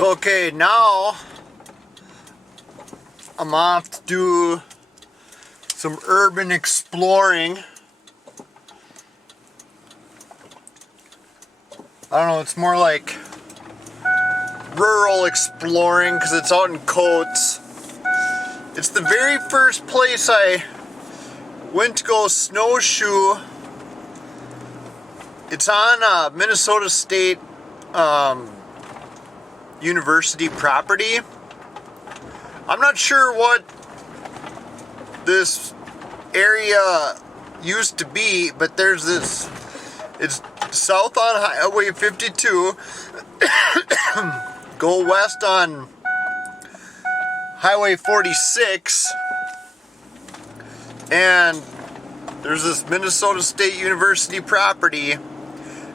Okay, now I'm off to do some urban exploring. I don't know, it's more like rural exploring because it's out in Coates. It's the very first place I went to go snowshoe. It's on Minnesota State University property. I'm not sure what this area used to be, but there's this, it's south on Highway 52, go west on Highway 46, and there's this Minnesota State University property.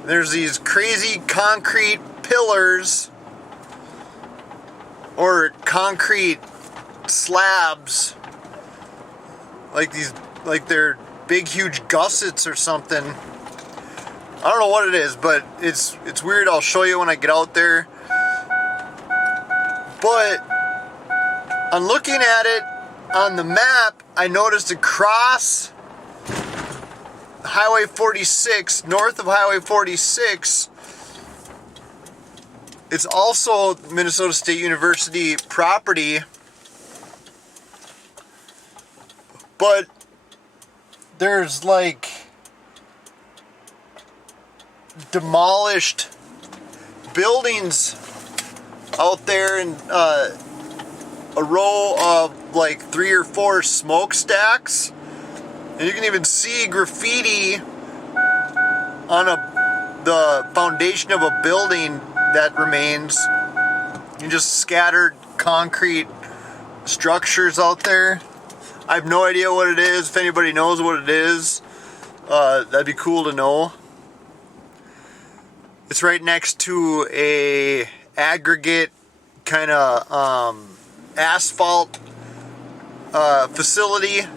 There's these crazy concrete pillars or concrete slabs, like they're big huge gussets or something. I don't know what it is, but it's weird. I'll show you when I get out there. But on looking at it on the map, I noticed across Highway 46, north of Highway 46, it's also Minnesota State University property, but there's like demolished buildings out there, and a row of like 3 or 4 smokestacks, and you can even see graffiti on the foundation of a building that remains. You just scattered concrete structures out there. I have no idea what it is. If anybody knows what it is, that'd be cool to know. It's right next to a aggregate kind of asphalt facility,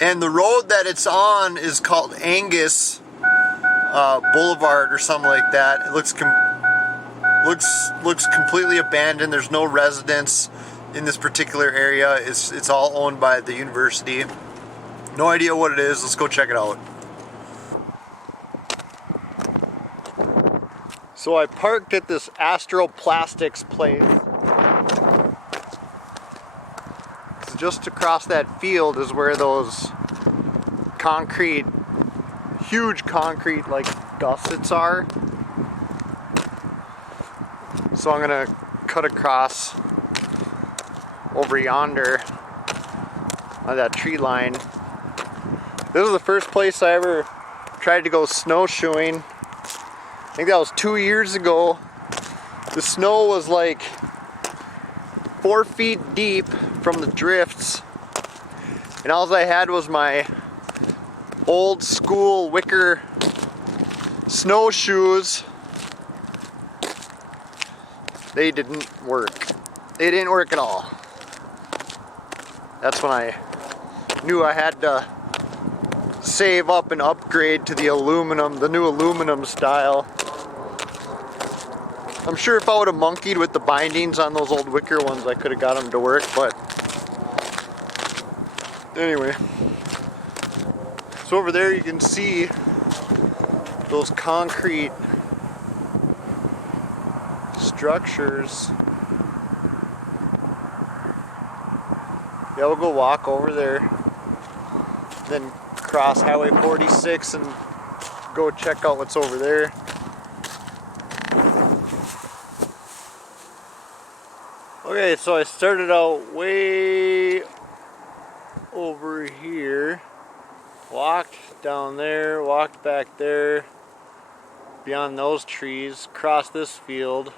and the road that it's on is called Angus Boulevard or something like that. It looks completely abandoned. There's no residents in this particular area. It's all owned by the university. No idea what it is. Let's go check it out. So I parked at this Astro Plastics place. So just across that field is where those concrete, huge concrete like gussets are. So I'm gonna cut across over yonder on that tree line. This is the first place I ever tried to go snowshoeing. I think that was 2 years ago. The snow was like 4 feet deep from the drifts, and all I had was my old school wicker snowshoes. They didn't work. They didn't work at all. That's when I knew I had to save up and upgrade to the new aluminum style. I'm sure if I would have monkeyed with the bindings on those old wicker ones, I could have got them to work, but anyway. So over there you can see those concrete structures. Yeah, we'll go walk over there, then cross Highway 46 and go check out what's over there. Okay, so I started out way over here, walked down there, walked back there, beyond those trees, crossed this field,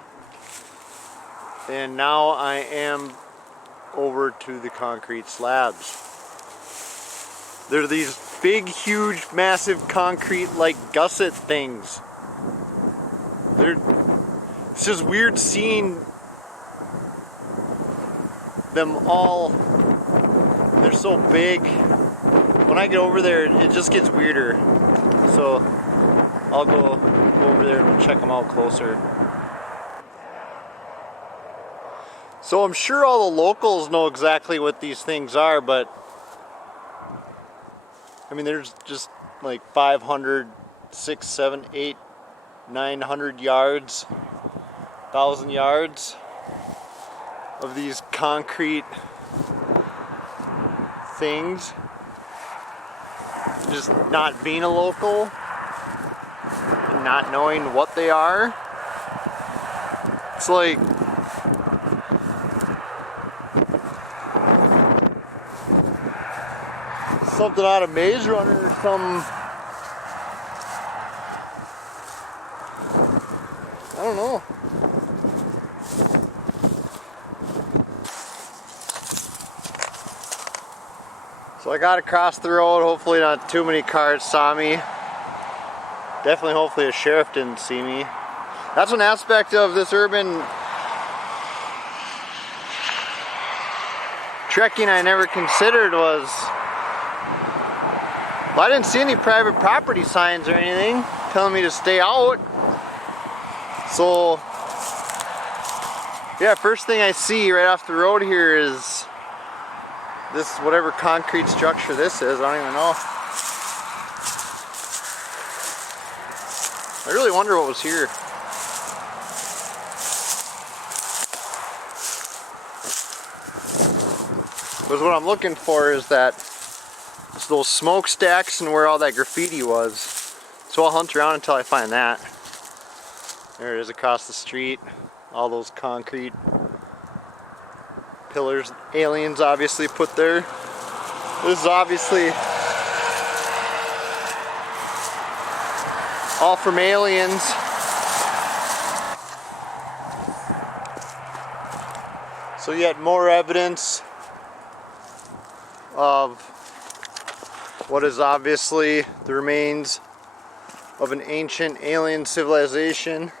and now I am over to the concrete slabs. There are these big, huge, massive concrete like gusset things. It's just weird seeing them all. They're so big. When I get over there, it just gets weirder. So I'll go over there and check them out closer. So I'm sure all the locals know exactly what these things are, but I mean, there's just like 500, 6, 7, 8, 900 yards, 1,000 yards of these concrete things. Just not being a local and not knowing what they are. It's like something out of Maze Runner or something. I don't know. So I got across the road. Hopefully not too many cars saw me. Definitely, hopefully a sheriff didn't see me. That's one aspect of this urban trekking I never considered was, well, I didn't see any private property signs or anything telling me to stay out. So yeah, first thing I see right off the road here is this, whatever concrete structure this is, I don't even know. I really wonder what was here. Because what I'm looking for is that, it's those smokestacks and where all that graffiti was. So I'll hunt around until I find that. There it is across the street. All those concrete pillars, aliens obviously put there. This is obviously all from aliens. So yet more evidence of what is obviously the remains of an ancient alien civilization.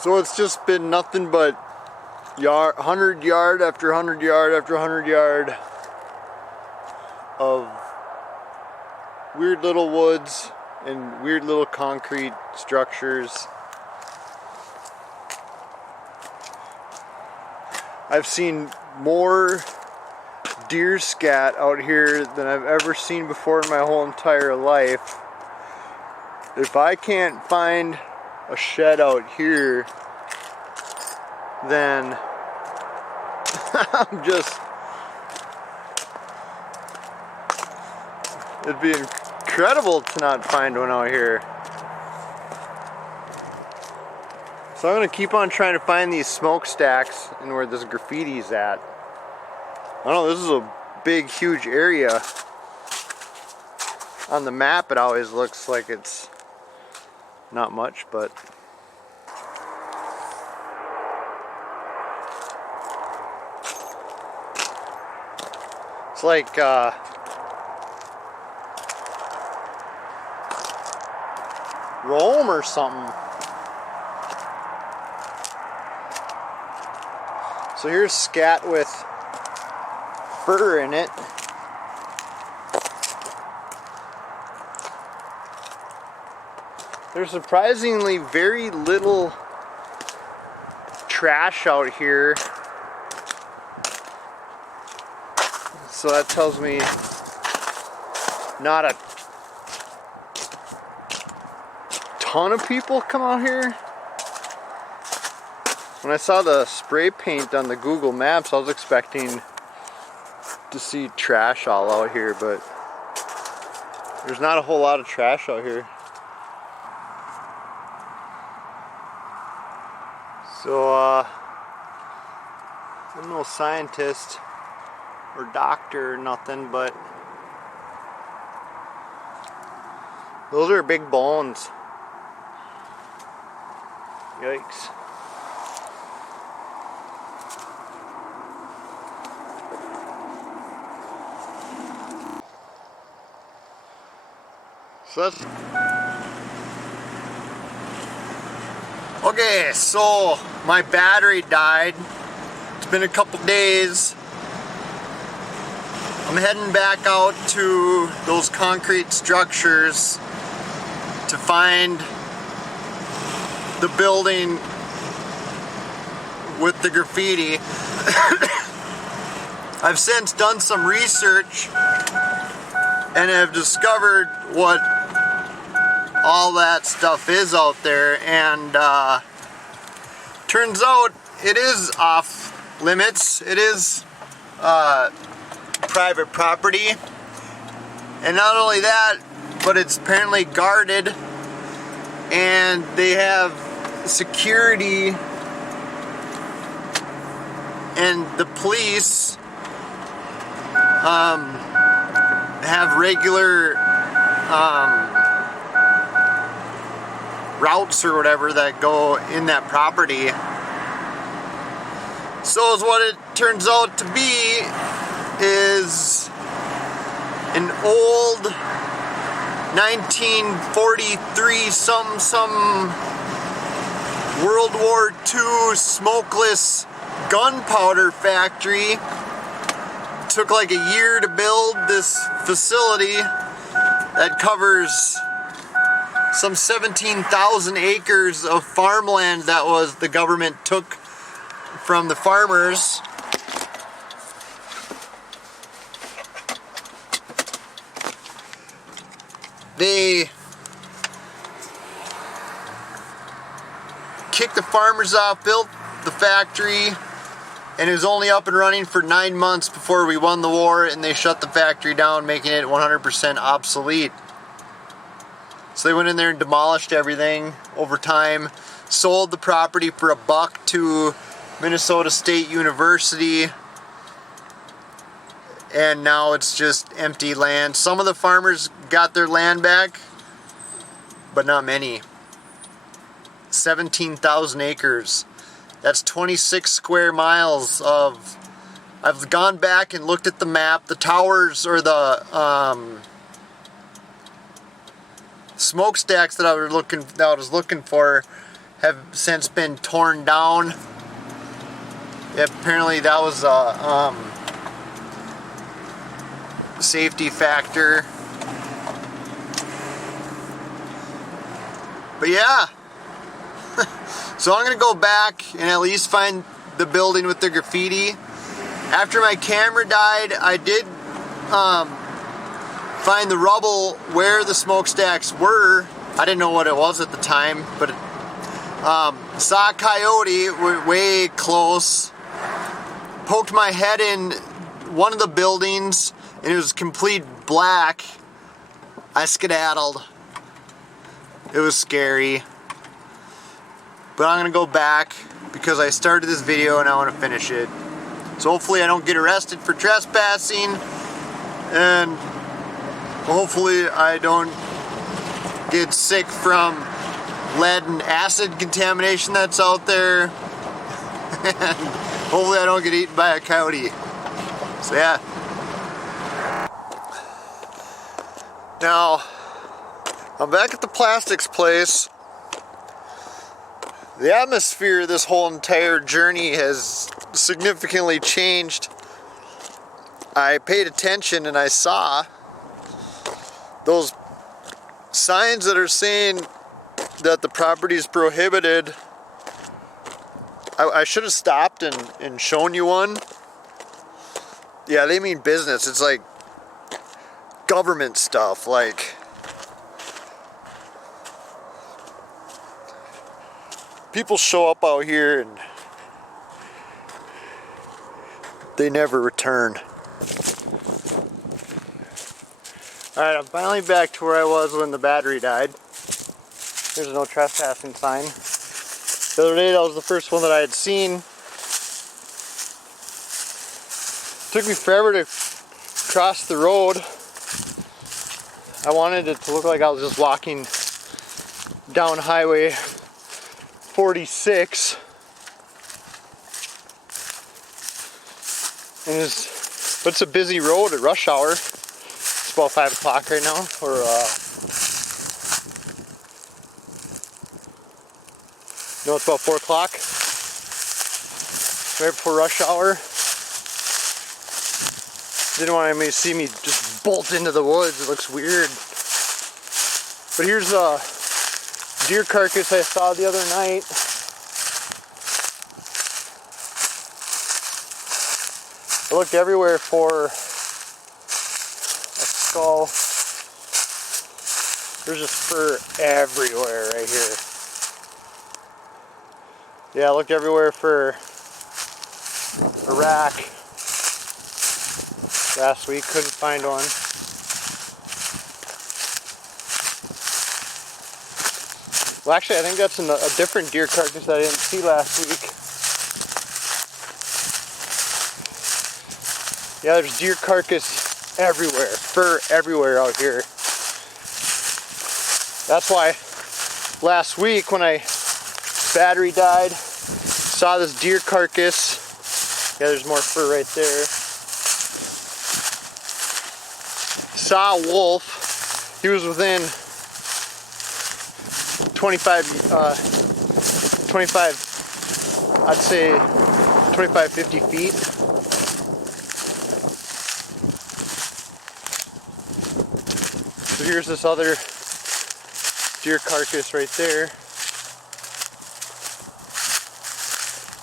So it's just been nothing but 100 yard after 100 yard after 100 yard of weird little woods and weird little concrete structures. I've seen more deer scat out here than I've ever seen before in my whole entire life. If I can't find a shed out here, then I'm just, it'd be incredible to not find one out here. So I'm gonna keep on trying to find these smokestacks and where this graffiti's at. I don't know, this is a big, huge area. On the map it always looks like it's not much, but it's like Rome or something. So here's scat with fur in it. There's surprisingly very little trash out here. So that tells me not a ton of people come out here. When I saw the spray paint on the Google Maps, I was expecting to see trash all out here, but there's not a whole lot of trash out here. So, I'm no scientist or doctor or nothing, but those are big bones. Yikes. So that's okay. So my battery died. It's been a couple days. I'm heading back out to those concrete structures to find the building with the graffiti. I've since done some research and have discovered what all that stuff is out there, and turns out it is off limits. It is private property, and not only that, but it's apparently guarded, and they have security, and the police have regular routes or whatever that go in that property. So is what it turns out to be is an old 1943 some World War II smokeless gunpowder factory. Took like a year to build this facility that covers some 17,000 acres of farmland that was the government took from the farmers. They kicked the farmers off, built the factory, and it was only up and running for 9 months before we won the war, and they shut the factory down, making it 100% obsolete. So they went in there and demolished everything over time, sold the property for $1 to Minnesota State University, and now it's just empty land. Some of the farmers got their land back, but not many. 17,000 acres. That's 26 square miles of... I've gone back and looked at the map. The towers, or the smokestacks that I was looking for have since been torn down. Apparently that was a safety factor. But yeah. So I'm gonna go back and at least find the building with the graffiti. After my camera died, I did find the rubble where the smokestacks were. I didn't know what it was at the time, but saw a coyote way close. Poked my head in one of the buildings, and it was complete black. I skedaddled. It was scary. But I'm gonna go back because I started this video and I want to finish it. So hopefully I don't get arrested for trespassing, and hopefully I don't get sick from lead and acid contamination that's out there. And hopefully I don't get eaten by a coyote. So yeah. Now, I'm back at the plastics place. The atmosphere of this whole entire journey has significantly changed. I paid attention and I saw those signs that are saying that the property is prohibited. I should have stopped and shown you one. Yeah, they mean business. It's like government stuff, like people show up out here and they never return. Alright, I'm finally back to where I was when the battery died. There's no trespassing sign. The other day, that was the first one that I had seen. Took me forever to cross the road. I wanted it to look like I was just walking down Highway 46. And but it's a busy road at rush hour. It's about 5 o'clock right now, or no, it's about 4 o'clock. right before rush hour. Didn't want anybody to see me just bolt into the woods. It looks weird. But here's a deer carcass I saw the other night. I looked everywhere for a skull. There's just fur everywhere right here. Yeah, I looked everywhere for a rack last week, couldn't find one. Well, actually, I think that's a different deer carcass that I didn't see last week. Yeah, there's deer carcass everywhere, fur everywhere out here. That's why last week when I battery died, saw this deer carcass. Yeah, there's more fur right there. Saw a wolf. He was within 25, I'd say 25, 50 feet. So here's this other deer carcass right there.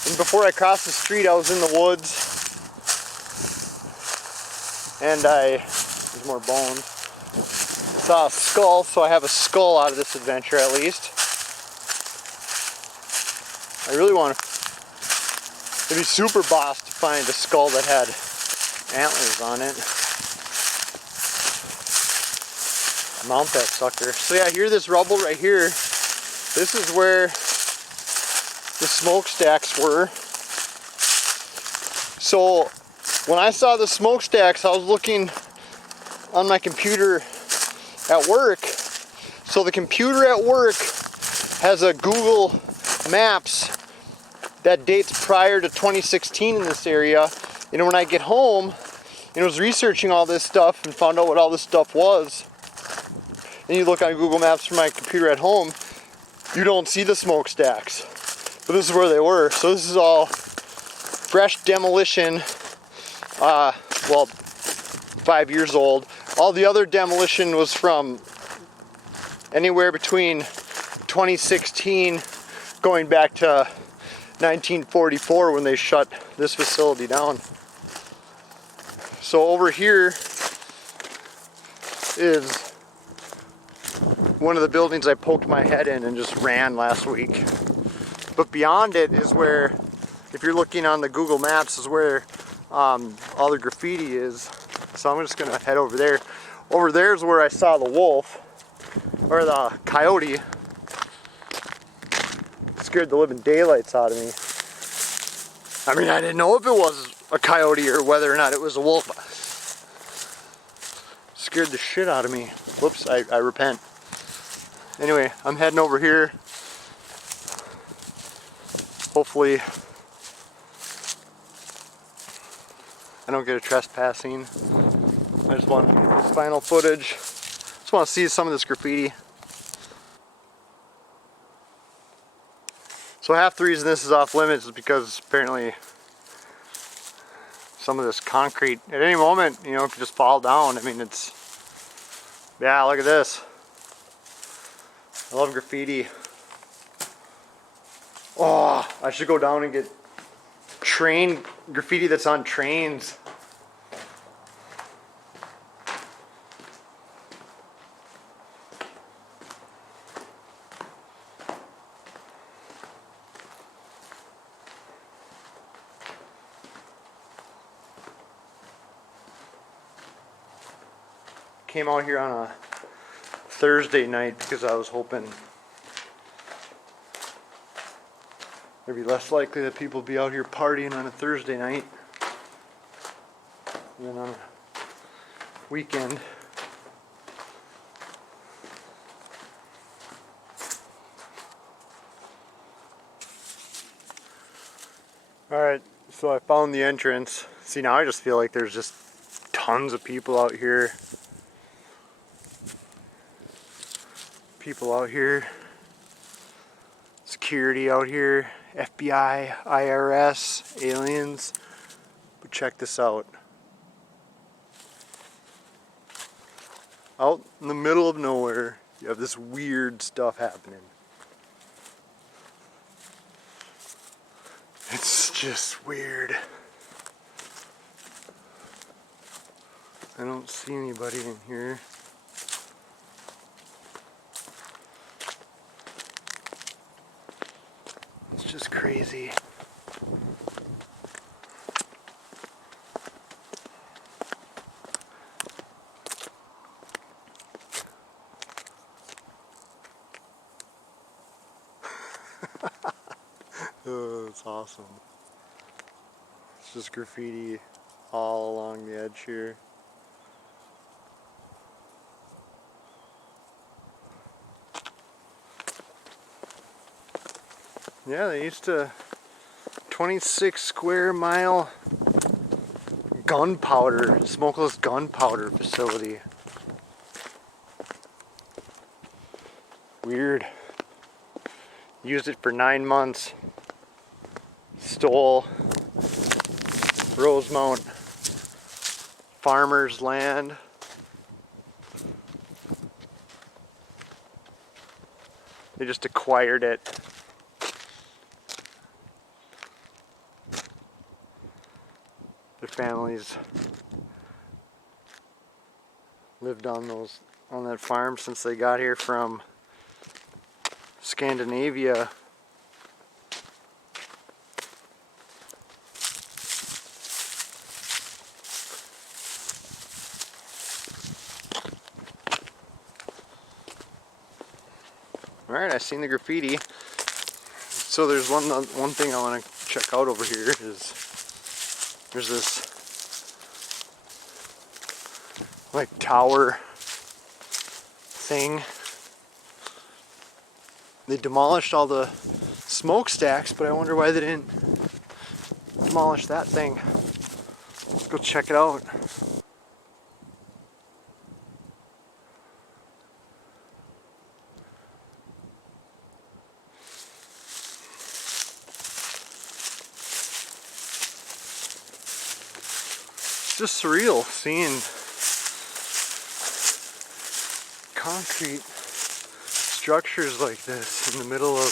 And before I crossed the street, I was in the woods. And there's more bones. Saw a skull, so I have a skull out of this adventure at least. I really want to, it'd be super boss to find a skull that had antlers on it. Mount that sucker. So yeah, here's this rubble right here. This is where the smokestacks were. So when I saw the smokestacks, I was looking on my computer at work. So the computer at work has a Google Maps that dates prior to 2016 in this area. You know, when I get home, I was researching all this stuff and found out what all this stuff was. And you look on Google Maps from my computer at home, you don't see the smokestacks. But this is where they were. So this is all fresh demolition. Well, 5 years old. All the other demolition was from anywhere between 2016 going back to 1944 when they shut this facility down. So over here is one of the buildings I poked my head in and just ran last week. But beyond it is where, if you're looking on the Google Maps, is where all the graffiti is. So I'm just gonna head over there. Over there is where I saw the wolf, or the coyote. Scared the living daylights out of me. I mean, I didn't know if it was a coyote or whether or not it was a wolf. Scared the shit out of me. Whoops, I repent. Anyway, I'm heading over here. Hopefully I don't get a trespassing. I just want to get this final footage. Just want to see some of this graffiti. So half the reason this is off limits is because apparently some of this concrete at any moment, you know, could just fall down. I mean, it's, yeah, look at this. I love graffiti. Oh, I should go down and get train graffiti that's on trains. Came out here on a Thursday night because I was hoping it'd be less likely that people would be out here partying on a Thursday night than on a weekend. Alright, so I found the entrance. See, now I just feel like there's just tons of people out here. People out here. It's security out here. FBI, IRS, aliens. But check this out. Out in the middle of nowhere, you have this weird stuff happening. It's just weird. I don't see anybody in here. It's just crazy. Oh, it's awesome. It's just graffiti all along the edge here. Yeah, they used to 26 square mile gunpowder, smokeless gunpowder facility. Weird. Used it for 9 months. Stole Rosemount farmers' land. They just acquired it. Their families lived on that farm since they got here from Scandinavia. Alright, I seen the graffiti. So there's one thing I want to check out over here is there's this like tower thing. They demolished all the smokestacks, but I wonder why they didn't demolish that thing. Let's go check it out. It's just surreal seeing concrete structures like this in the middle of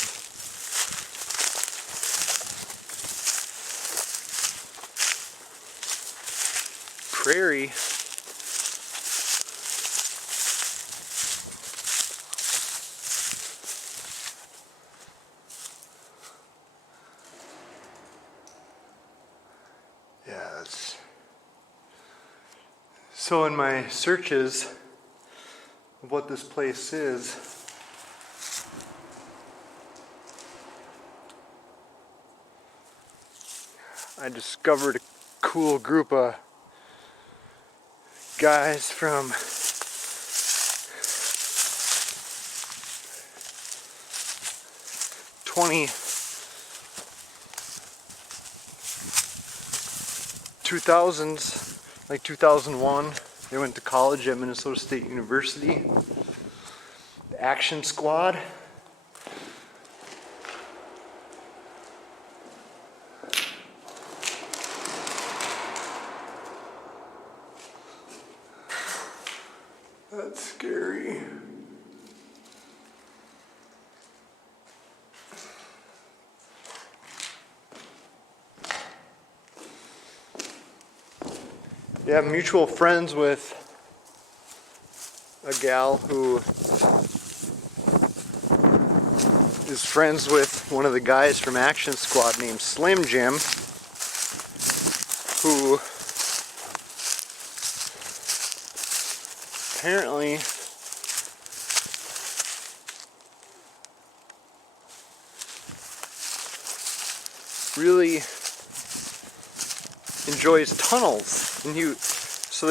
prairie. Yeah, it's so in my searches of what this place is, I discovered a cool group of guys from two thousands, like 2001. They went to college at Minnesota State University. The Action Squad. That's scary. Yeah, mutual friends with a gal who is friends with one of the guys from Action Squad named Slim Jim, who apparently really enjoys tunnels. And so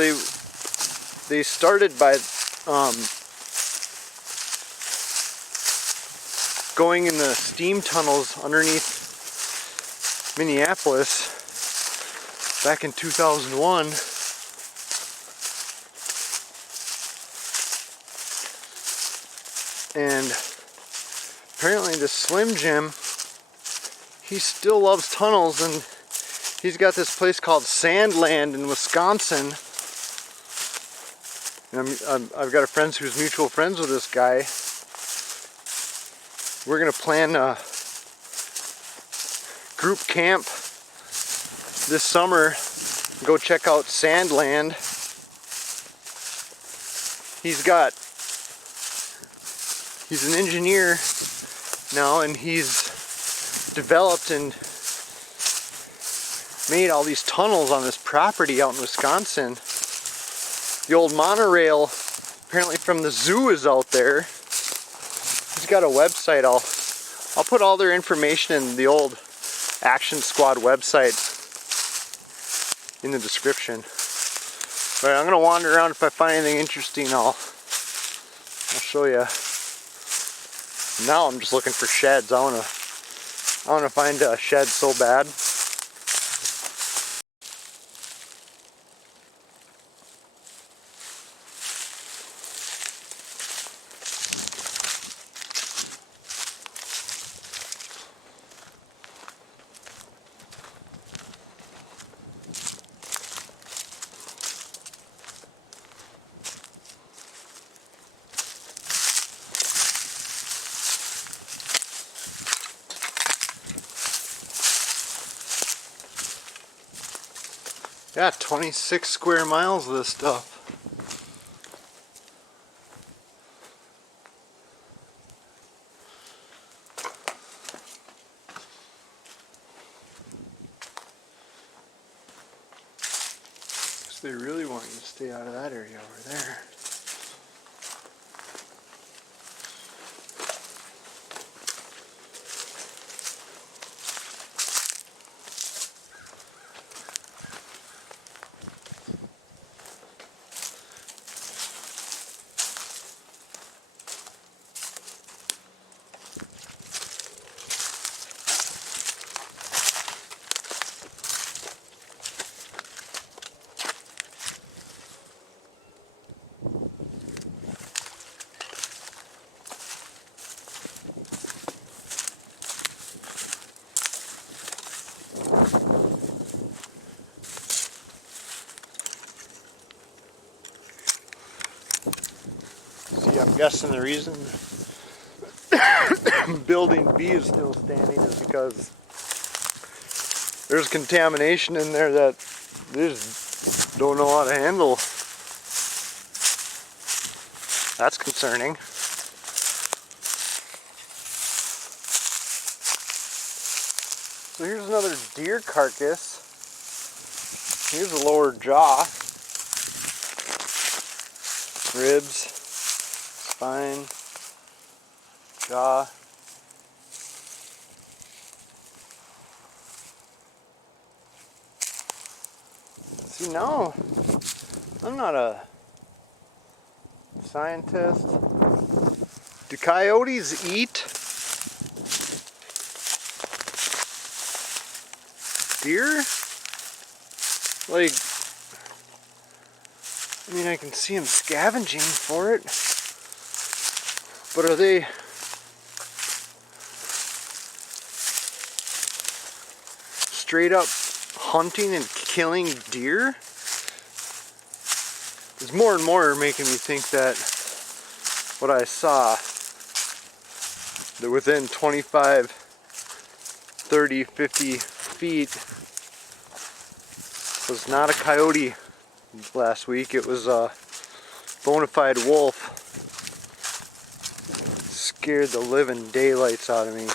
they started by going in the steam tunnels underneath Minneapolis back in 2001. And apparently the Slim Jim, he still loves tunnels, and he's got this place called Sandland in Wisconsin. And I've got a friend who's mutual friends with this guy. We're gonna plan a group camp this summer. Go check out Sandland. He's an engineer now, and he's developed and made all these tunnels on this property out in Wisconsin. The old monorail, apparently from the zoo, is out there. He's got a website. I'll put all their information in the old Action Squad website in the description. But I'm gonna wander around. If I find anything interesting, I'll show you. Now I'm just looking for sheds. I wanna find a shed so bad. Yeah, 26 square miles of this stuff. So they really want you to stay out of that area over there. See, I'm guessing the reason building B is still standing is because there's contamination in there that they just don't know how to handle. That's concerning. So here's another deer carcass. Here's the lower jaw. Ribs, spine, jaw. See, now, I'm not a scientist. Do coyotes eat deer? Like, I mean, I can see them scavenging for it, but are they straight up hunting and killing deer? It's more and more making me think that what I saw, that within 25, 30, 50 feet was not a coyote last week. It was a bona fide wolf. Scared the living daylights out of me.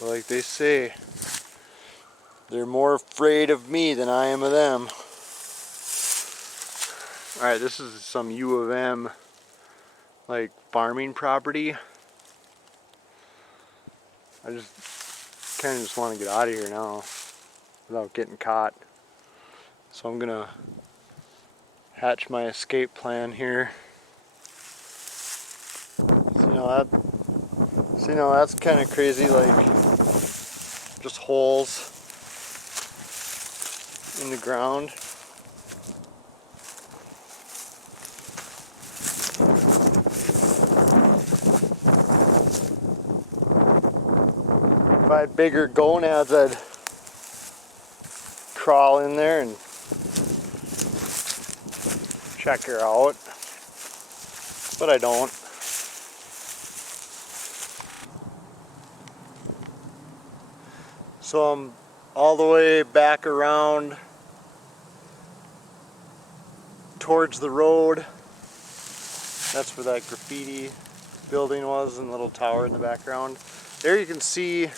But like they say, they're more afraid of me than I am of them. Alright, this is some U of M like farming property. I just kind of just want to get out of here now without getting caught. So I'm gonna hatch my escape plan here. So that's kind of crazy, like just holes in the ground. If I had bigger gonads, I'd crawl in there and check her out, but I don't. So I'm all the way back around towards the road. That's where that graffiti building was and the little tower in the background. There you can see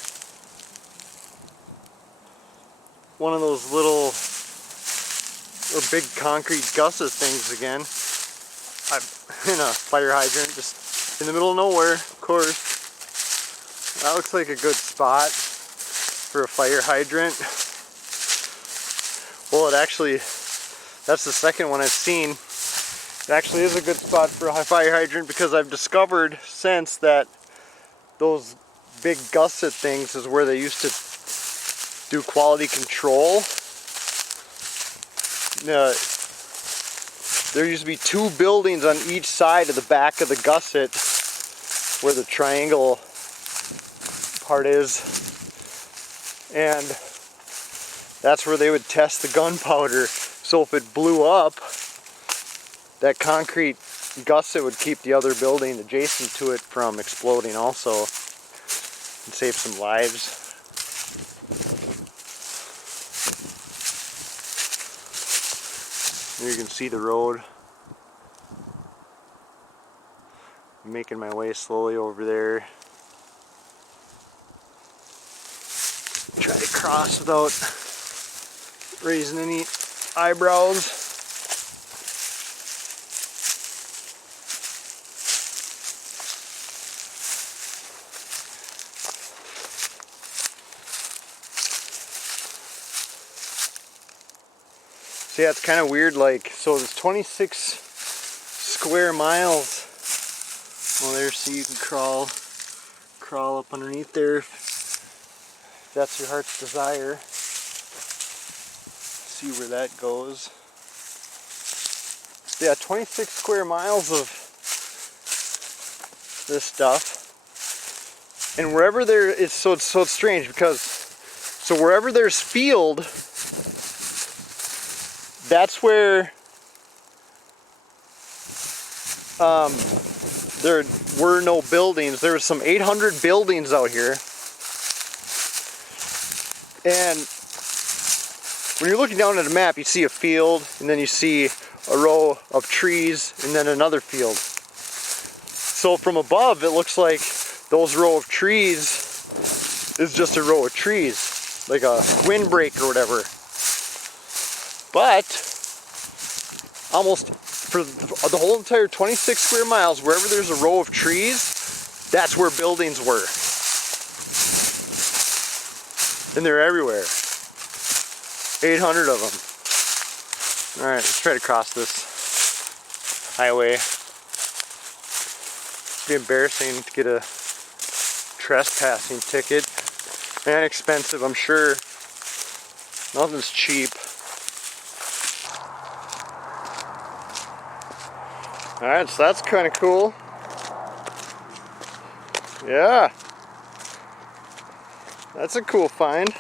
one of those little or big concrete gusset things again. I'm in a fire hydrant just in the middle of nowhere, of course. That looks like a good spot for a fire hydrant. Well, it actually, that's the second one I've seen. It actually is a good spot for a fire hydrant because I've discovered since that those big gusset things is where they used to do quality control. There used to be two buildings on each side of the back of the gusset where the triangle part is, and that's where they would test the gunpowder. So if it blew up, that concrete gusset would keep the other building adjacent to it from exploding also, and save some lives. Here you can see the road. I'm making my way slowly over there. Try to cross without raising any eyebrows. So yeah, it's kind of weird, like, so it's 26 square miles. Well, there, so you can crawl up underneath there if that's your heart's desire. See where that goes. Yeah, 26 square miles of this stuff. And wherever there is, so it's strange because, so wherever there's field, that's where there were no buildings. There was some 800 buildings out here. And when you're looking down at a map, you see a field, and then you see a row of trees, and then another field. So from above, it looks like those row of trees is just a row of trees, like a windbreak or whatever. But almost for the whole entire 26 square miles, wherever there's a row of trees, that's where buildings were. And they're everywhere. 800 of them. All right, let's try to cross this highway. It'd be embarrassing to get a trespassing ticket. And expensive, I'm sure. Nothing's cheap. Alright, so that's kind of cool. Yeah. That's a cool find.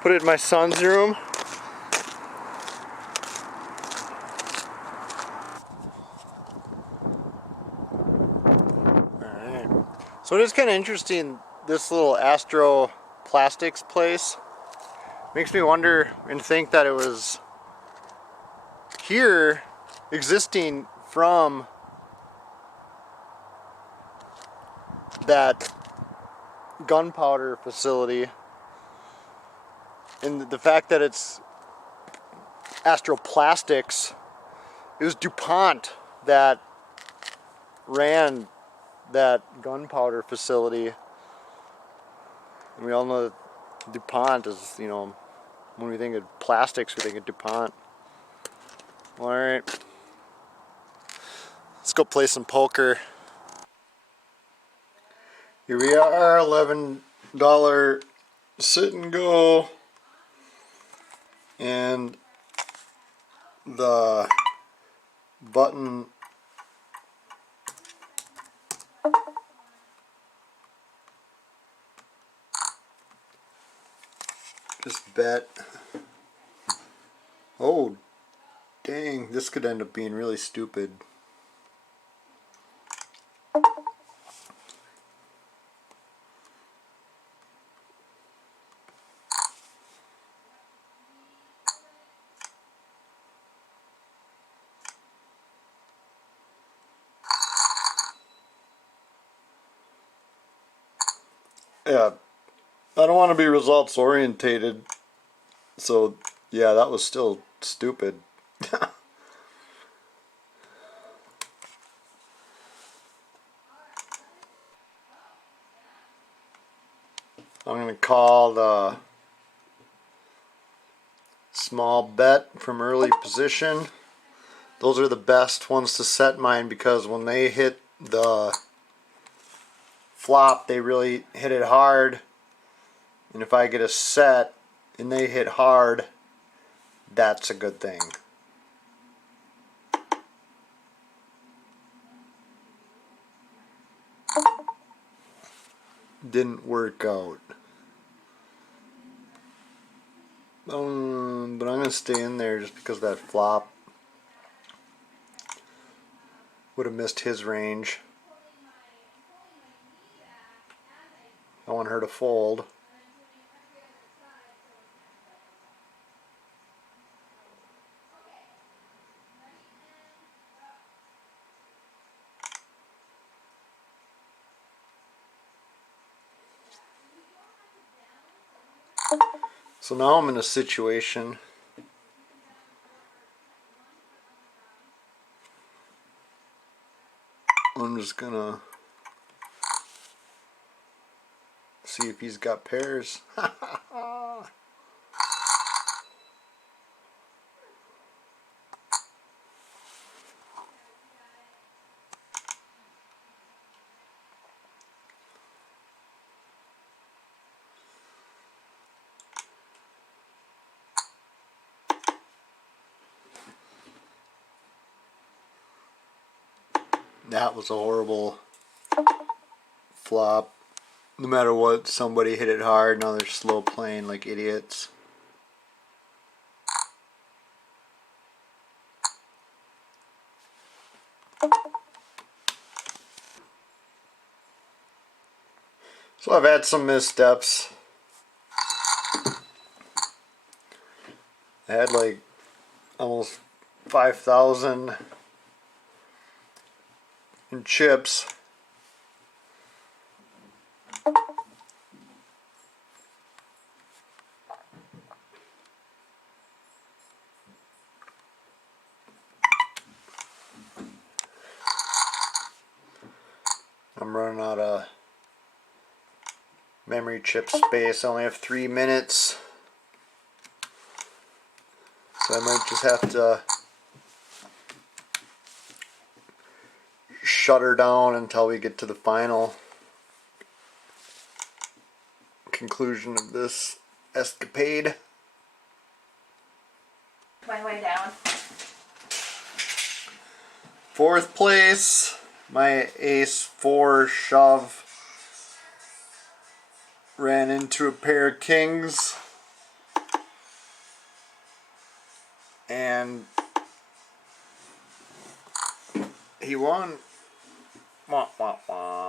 Put it in my son's room. Alright. So it is kind of interesting, this little Astro Plastics place. Makes me wonder and think that it was here existing from that gunpowder facility, and the fact that it's Astro Plastics, it was DuPont that ran that gunpowder facility. And we all know that DuPont is, you know, when we think of plastics, we think of DuPont. Alright. Let's go play some poker. Here we are, $11 sit and go. And the button This bet. Oh, dang, this could end up being really stupid. Yeah, I don't want to be results orientated, so yeah, that was still stupid. I'm going to call the small bet from early position. Those are the best ones to set mine because when they hit the flop, they really hit it hard. And if I get a set and they hit hard, that's a good thing. Didn't work out. But I'm going to stay in there just because that flop would have missed his range. I want her to fold. So now I'm in a situation I'm just gonna see if he's got pairs. That was a horrible flop. No matter what, somebody hit it hard. Now they're slow playing like idiots. So I've had some missteps. I had like almost 5,000 in chips. I'm running out of memory chip space. I only have 3 minutes. So I might just have to shut her down until we get to the final conclusion of this escapade. My way down. 4th place, my ace-4 shove ran into a pair of kings and he won. Wah, wah, wah.